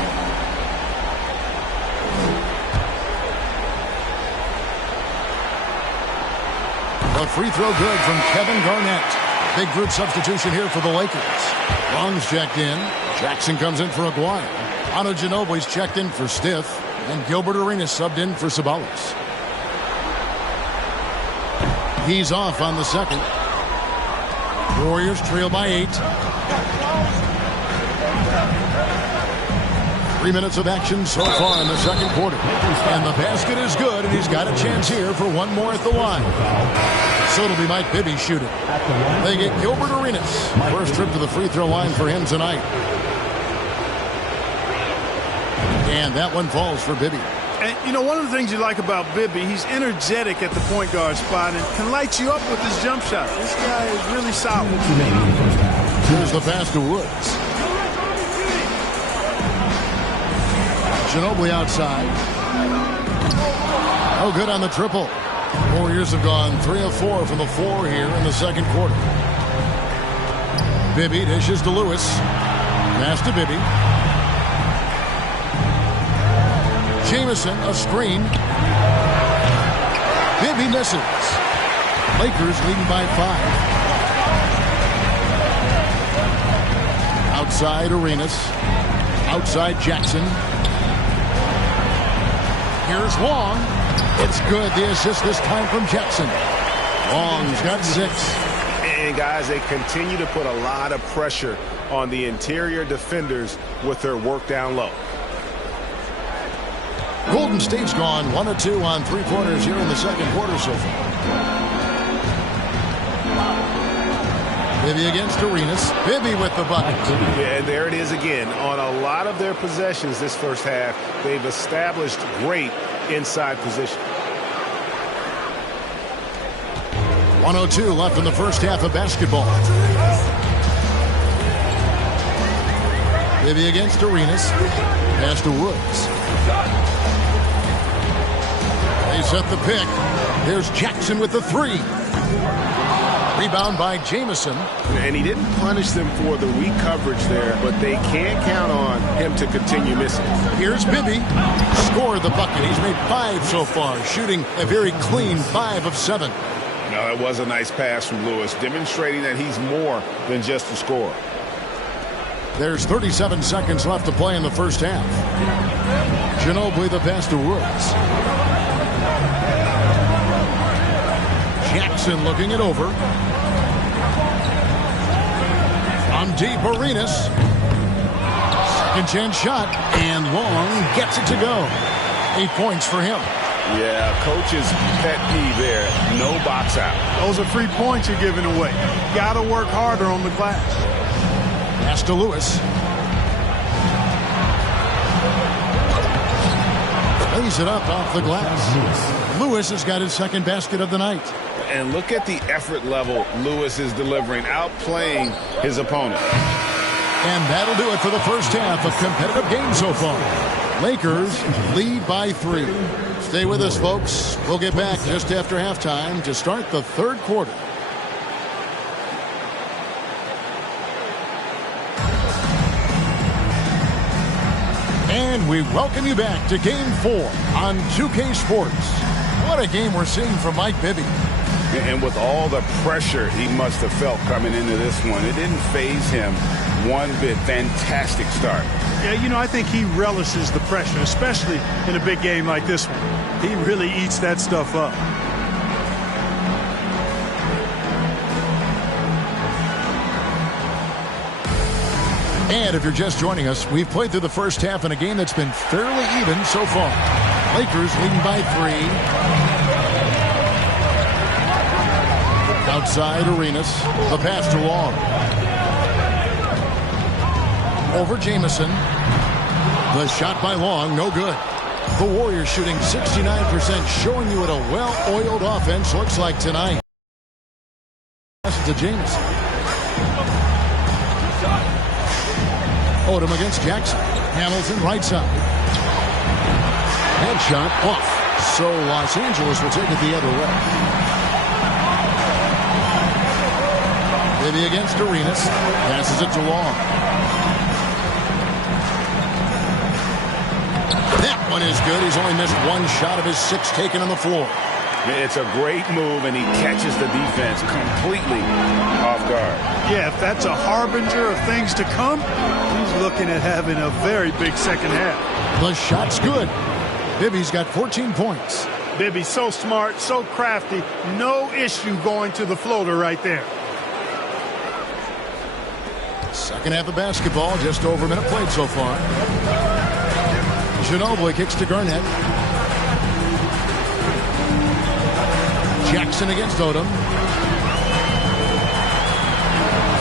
A free throw good from Kevin Garnett. Big group substitution here for the Lakers. Long's checked in. Jackson comes in for Aguirre. Otto Ginobili's checked in for Stiff. And Gilbert Arenas subbed in for Sabalas. He's off on the second. Warriors trail by 8. 3 minutes of action so far in the second quarter. And the basket is good, and he's got a chance here for one more at the line. So it'll be Mike Bibby shooting. They get Gilbert Arenas. First trip to the free throw line for him tonight. And that one falls for Bibby. And, you know, one of the things you like about Bibby, he's energetic at the point guard spot and can light you up with his jump shot. This guy is really solid. Here's the pass to Woods. Ginobili outside. Oh, good on the triple. Warriors have gone 3 of 4 from the floor here in the second quarter. Bibby dishes to Lewis. Pass to Bibby. Jamison, a screen. Bibby misses. Lakers leading by 5. Outside Arenas. Outside Jackson. Here's Long. It's good. The assist this time from Jackson. Long's got 6. And guys, they continue to put a lot of pressure on the interior defenders with their work down low. Golden State's gone 1 of 2 on 3-pointers here in the second quarter so far. Bibby against Arenas. Bibby with the bucket. Yeah, and there it is again. On a lot of their possessions this first half, they've established great inside position. 1:02 left in the first half of basketball. Bibby against Arenas. Pass to Woods. They set the pick. Here's Jackson with the 3. Rebound by Jamison. And he didn't punish them for the weak coverage there, but they can't count on him to continue missing. Here's Bibby. Scored the bucket. He's made 5 so far, shooting a very clean 5 of 7. No, that was a nice pass from Lewis, demonstrating that he's more than just a scorer. There's 37 seconds left to play in the first half. Ginobili the pass to Woods. Jackson looking it over. On deep, Arenas. Second chance shot, and Long gets it to go. 8 points for him. Yeah, coach's pet peeve there. No box out. Those are free points you're giving away. Got to work harder on the glass. Pass to Lewis. Lays it up off the glass. Lewis has got his second basket of the night. And look at the effort level Lewis is delivering, outplaying his opponent. And that'll do it for the first half of competitive game so far. Lakers lead by 3. Stay with us, folks. We'll get back just after halftime to start the third quarter. And we welcome you back to Game 4 on 2K Sports. What a game we're seeing from Mike Bibby. And with all the pressure he must have felt coming into this one, it didn't faze him one bit. Fantastic start. Yeah, you know, I think he relishes the pressure, especially in a big game like this one. He really eats that stuff up. And if you're just joining us, we've played through the first half in a game that's been fairly even so far. Lakers leading by 3. Outside Arenas. The pass to Long. Over Jamison. The shot by Long, no good. The Warriors shooting 69%, showing you what a well-oiled offense looks like tonight. Pass to Jamison. Odom against Jackson. Hamilton right side. Headshot off. So Los Angeles will take it the other way. Bibby against Arenas. Passes it to Long. That one is good. He's only missed one shot of his 6 taken on the floor. It's a great move, and he catches the defense completely off guard. Yeah, if that's a harbinger of things to come, he's looking at having a very big second half. The shot's good. Bibby's got 14 points. Bibby's so smart, so crafty. No issue going to the floater right there. Second half of basketball, just over a minute played so far. Ginobili kicks to Garnett. Jackson against Odom.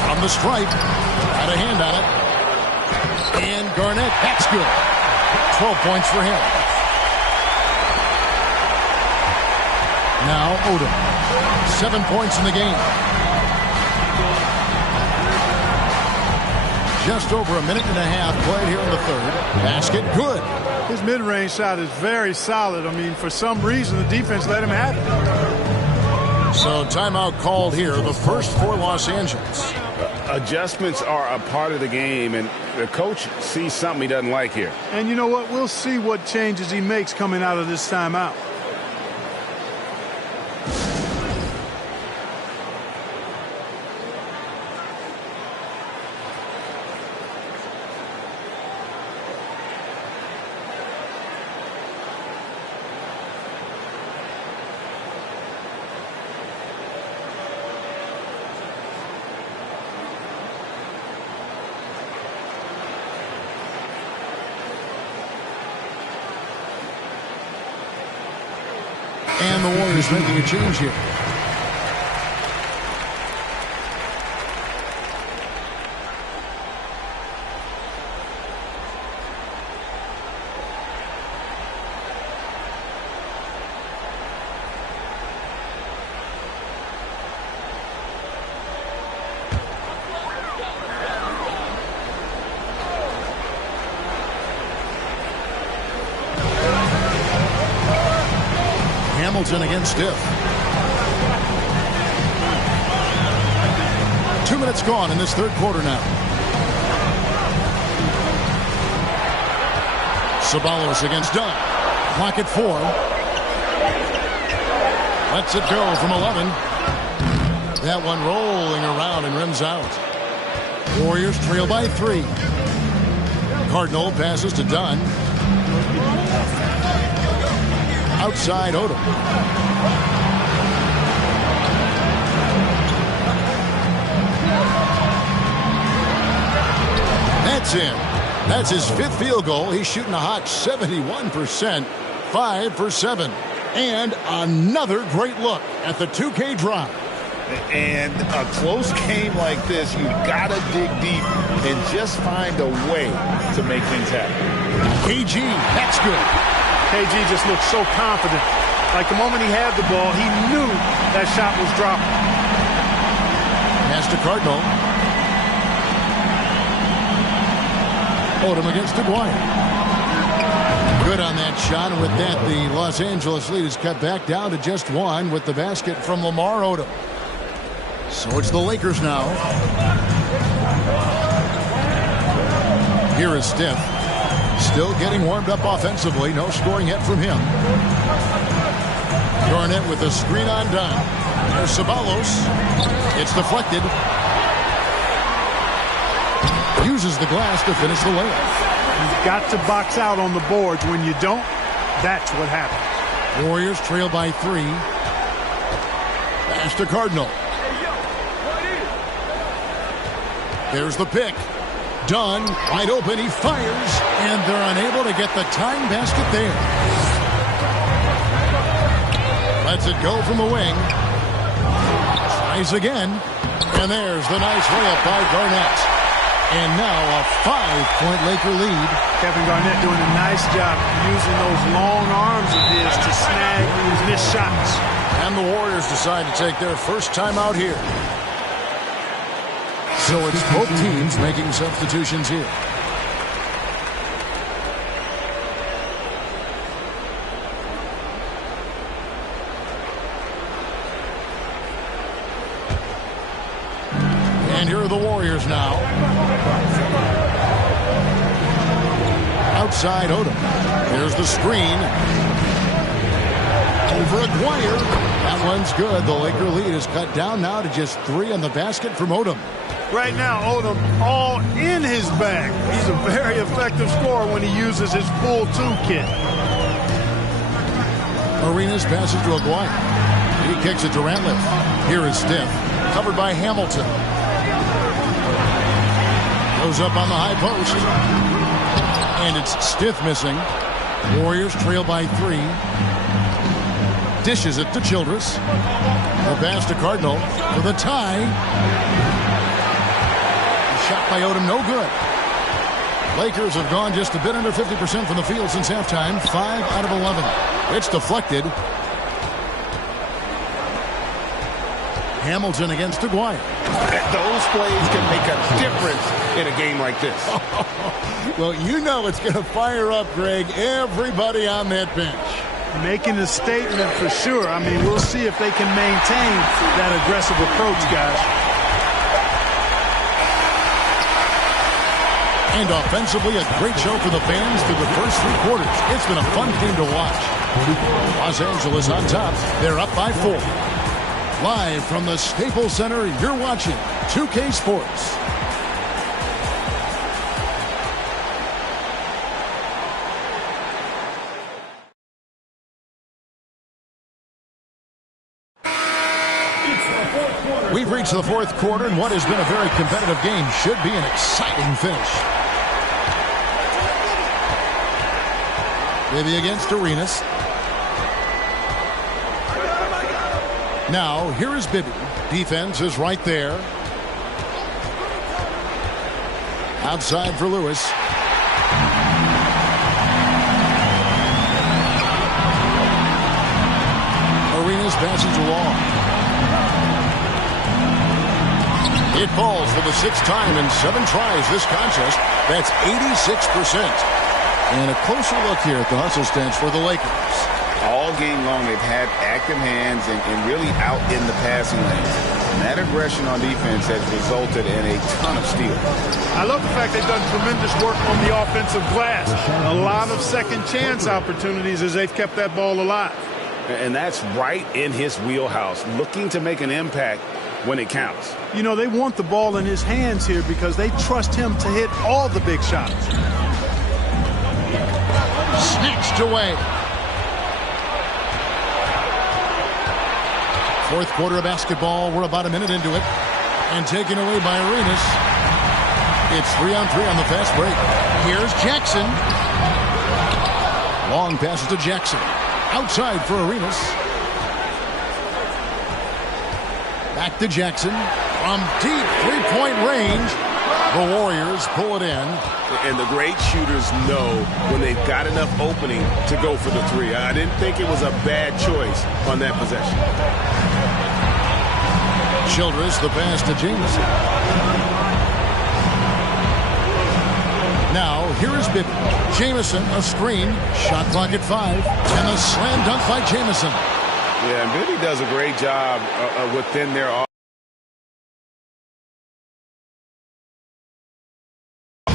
From the stripe. Got a hand on it. And Garnett, that's good. 12 points for him. Now Odom. 7 points in the game. Just over a minute and a half played here in the third. Basket, good. His mid-range shot is very solid. I mean, for some reason, the defense let him have it. So timeout called here, the first for Los Angeles. Adjustments are a part of the game, and the coach sees something he doesn't like here. And you know what? We'll see what changes he makes coming out of this timeout. And the Warriors making a change here. Hamilton against Stiff. 2 minutes gone in this third quarter now. Ceballos against Dunn. Clock at 4. Lets it go from 11. That one rolling around and rims out. Warriors trail by 3. Cardinal passes to Dunn. Outside Odom. That's in. That's his 5th field goal. He's shooting a hot 71%. 5 for 7. And another great look at the 2K drive. And a close game like this, you gotta dig deep and just find a way to make things happen. KG, that's good. KG just looked so confident. Like the moment he had the ball, he knew that shot was dropping. Pass to Cardinal. Odom against Aguirre. Good on that shot, and with that, the Los Angeles lead is cut back down to just 1 with the basket from Lamar Odom. So it's the Lakers now. Here is Steph. Still getting warmed up offensively. No scoring yet from him. Garnett with a screen on Dunn. There's Ceballos. It's deflected. Uses the glass to finish the layup. You've got to box out on the boards. When you don't, that's what happens. Warriors trail by 3. Pass to Cardinal. There's the pick. Dunn, wide open, he fires, and they're unable to get the tying basket there. Lets it go from the wing. Tries again. And there's the nice layup by Garnett. And now a 5-point Laker lead. Kevin Garnett doing a nice job using those long arms of his to snag these missed shots. And the Warriors decide to take their first time out here. So it's both teams making substitutions here. And here are the Warriors now. Outside Odom. There's the screen. Over Aguirre. That one's good. The Laker lead is cut down now to just 3 on the basket from Odom. Right now, Odom all in his bag. He's a very effective scorer when he uses his full toolkit. Arenas passes to Aguirre. He kicks it to Ratliff. Here is Stiff. Covered by Hamilton. Goes up on the high post. And it's Stiff missing. Warriors trail by 3. Dishes it to Childress. The pass to Cardinal for the tie. Shot by Odom, no good. Lakers have gone just a bit under 50% from the field since halftime. 5 out of 11. It's deflected. Hamilton against Aguirre. Those plays can make a difference in a game like this. Well, you know it's going to fire up, Greg, everybody on that bench. Making a statement for sure. I mean, we'll see if they can maintain that aggressive approach, guys. And offensively, a great show for the fans through the first 3 quarters. It's been a fun game to watch. Los Angeles on top. They're up by 4. Live from the Staples Center, you're watching 2K Sports. We've reached the 4th quarter, and what has been a very competitive game should be an exciting finish. Bibby against Arenas. Now, here is Bibby. Defense is right there. Outside for Lewis. Arenas passes along. It falls for the 6th time in 7 tries this contest. That's 86%. And a closer look here at the hustle stats for the Lakers. All game long, they've had active hands and really out in the passing lanes. And that aggression on defense has resulted in a ton of steals. I love the fact they've done tremendous work on the offensive glass. A lot of second chance opportunities as they've kept that ball alive. And that's right in his wheelhouse, looking to make an impact when it counts. You know, they want the ball in his hands here because they trust him to hit all the big shots. Snatched away. 4th quarter of basketball. We're about a minute into it. And taken away by Arenas. It's 3-on-3 on the fast break. Here's Jackson. Long passes to Jackson. Outside for Arenas. Back to Jackson. From deep 3-point range. The Warriors pull it in. And the great shooters know when they've got enough opening to go for the 3. I didn't think it was a bad choice on that possession. Childress, the pass to Jamison. Now, here is Bibby. Jamison, a screen. Shot clock at 5. And a slam dunk by Jamison. Yeah, and Bibby does a great job within their offense.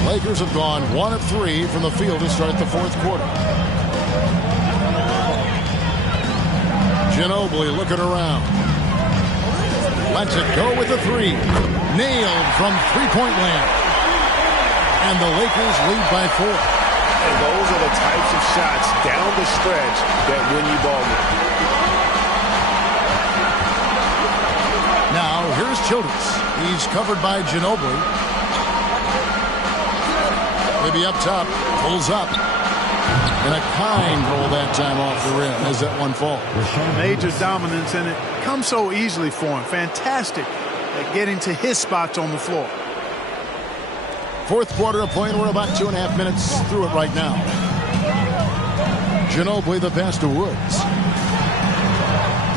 Lakers have gone 1 of 3 from the field to start the 4th quarter. Ginobili looking around. Lets it go with the 3. Nailed from 3-point land. And the Lakers lead by 4. And those are the types of shots down the stretch that win you ball games. Now, here's Childress. He's covered by Ginobili. Maybe up top. Pulls up. And a kind roll that time off the rim as that one falls. Major dominance, and it comes so easily for him. Fantastic at getting to his spots on the floor. Fourth quarter of play, and we're about 2.5 minutes through it right now. Ginobili the pass to Woods.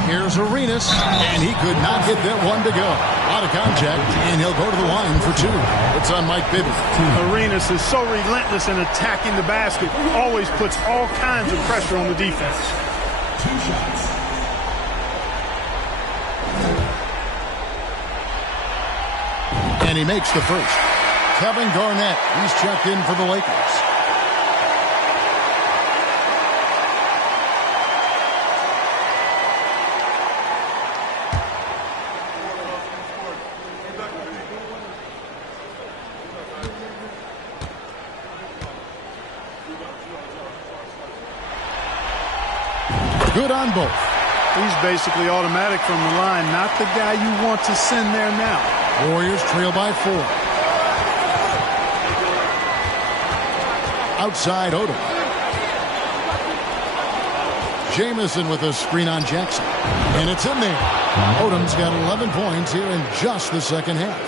Here's Arenas, and he could not get that one to go. Out of contact, and he'll go to the line for two. It's on Mike Bibby. Arenas is so relentless in attacking the basket. Always puts all kinds of pressure on the defense. 2 shots. And he makes the first. Kevin Garnett, he's checked in for the Lakers. Good on both. He's basically automatic from the line, not the guy you want to send there now. Warriors trail by 4. Outside Odom. Jamison with a screen on Jackson. And it's in there. Odom's got 11 points here in just the second half.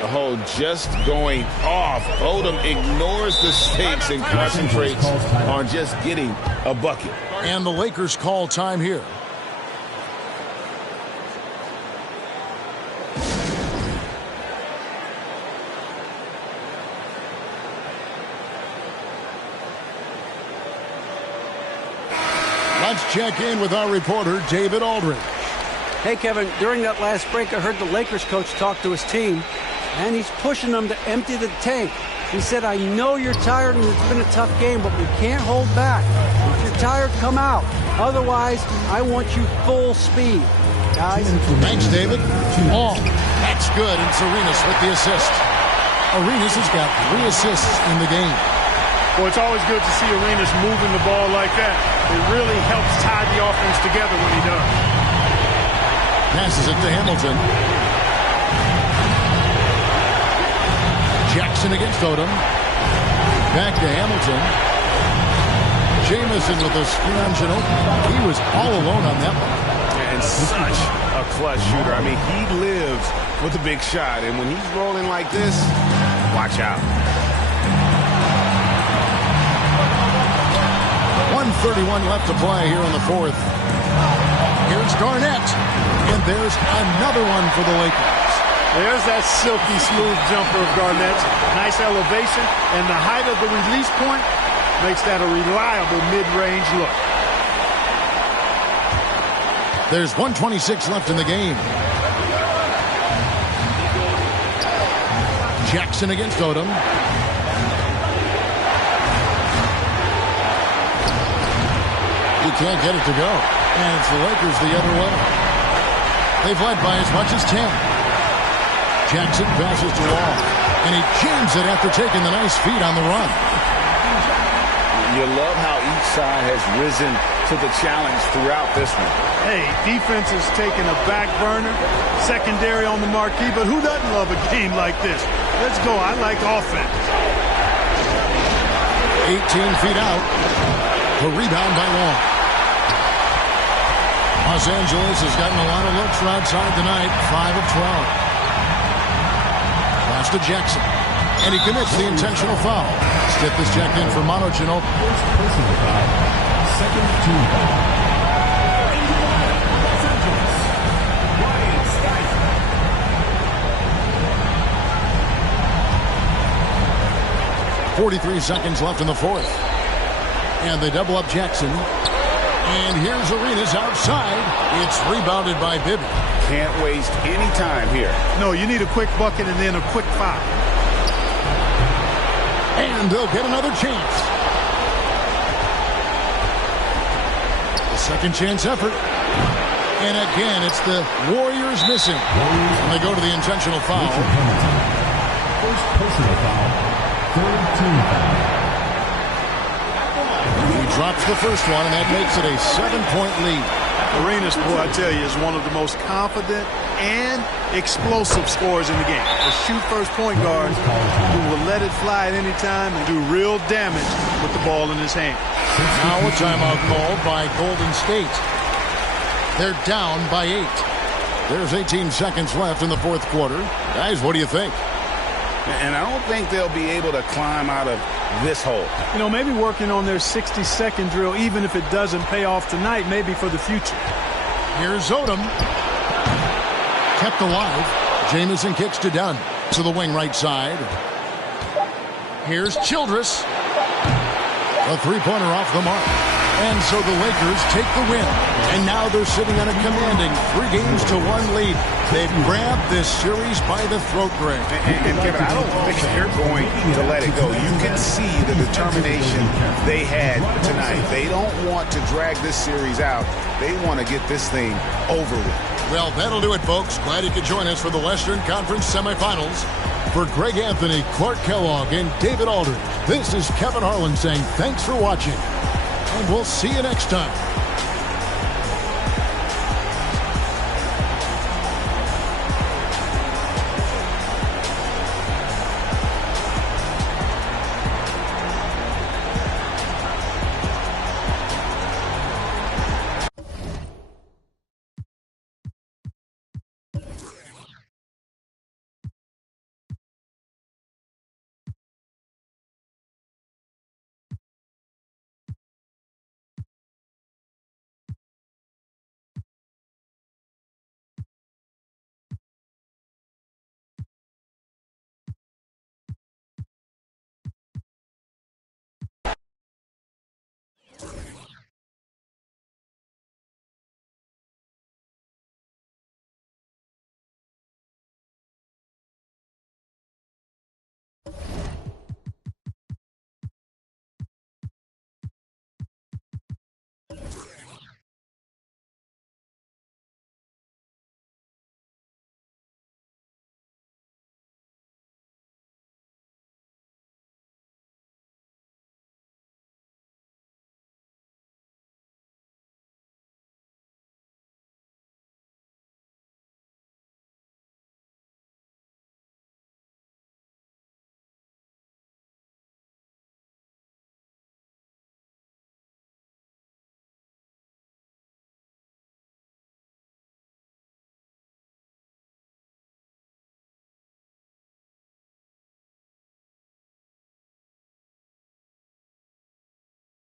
The hole just going off. Odom ignores the stakes and concentrates on just getting a bucket. And the Lakers call time here. Let's check in with our reporter, David Aldridge. Hey, Kevin, during that last break, I heard the Lakers coach talk to his team, and he's pushing them to empty the tank. He said, I know you're tired and it's been a tough game, but we can't hold back. If you're tired, come out. Otherwise, I want you full speed. Guys. Thanks, David. Oh, that's good. And it's Arenas with the assist. Arenas has got 3 assists in the game. Well, it's always good to see Arenas moving the ball like that. It really helps tie the offense together when he does. Passes it to Hamilton. Jackson against Odom. Back to Hamilton. Jamison with a screen on Ginobili. He was all alone on that one. And such a clutch shooter. I mean, he lives with a big shot. And when he's rolling like this, watch out. 1:31 left to play here in the fourth. Here's Garnett. And there's another one for the Lakers. There's that silky smooth jumper of Garnett's. Nice elevation, and the height of the release point makes that a reliable mid-range look. There's 1:26 left in the game. Jackson against Odom. He can't get it to go. And it's the Lakers the other way. They've led by as much as 10. Jackson passes to Wall. And he jams it after taking the nice feed on the run. You love how each side has risen to the challenge throughout this one. Hey, defense is taking a back burner, secondary on the marquee, but who doesn't love a game like this? Let's go. I like offense. 18 feet out. The rebound by Wall. Los Angeles has gotten a lot of looks from outside tonight. 5 of 12. Pass to Jackson. And he commits the intentional foul. Stiff is checked in for Manu Ginobili. First personal foul. Second team foul. Los Angeles. Ryan Stice. 43 seconds left in the fourth. And they double up Jackson. And here's Arenas outside. It's rebounded by Bibby. Can't waste any time here. No, you need a quick bucket and then a quick foul. And they'll get another chance. The second chance effort. And again, it's the Warriors missing. And they go to the intentional foul. First personal foul. Third team foul. He drops the first one, and that makes it a 7-point lead. Arenas, boy, I tell you, is one of the most confident and explosive scorers in the game. A shoot-first point guard who will let it fly at any time and do real damage with the ball in his hand. Now a timeout called by Golden State. They're down by 8. There's 18 seconds left in the fourth quarter. Guys, what do you think? And I don't think they'll be able to climb out of this hole. You know, maybe working on their 60-second drill, even if it doesn't pay off tonight, maybe for the future. Here's Odom. Kept alive. Jamison kicks to Dunn to the wing right side. Here's Childress. A three-pointer off the mark. And so the Lakers take the win. And now they're sitting on a commanding 3-1 lead. They've grabbed this series by the throat, Greg. And Kevin, I don't think they're going to let it go. You can see the determination they had tonight. They don't want to drag this series out. They want to get this thing over with. Well, that'll do it, folks. Glad you could join us for the Western Conference semifinals. For Greg Anthony, Clark Kellogg, and David Aldridge, this is Kevin Harlan saying thanks for watching. And we'll see you next time.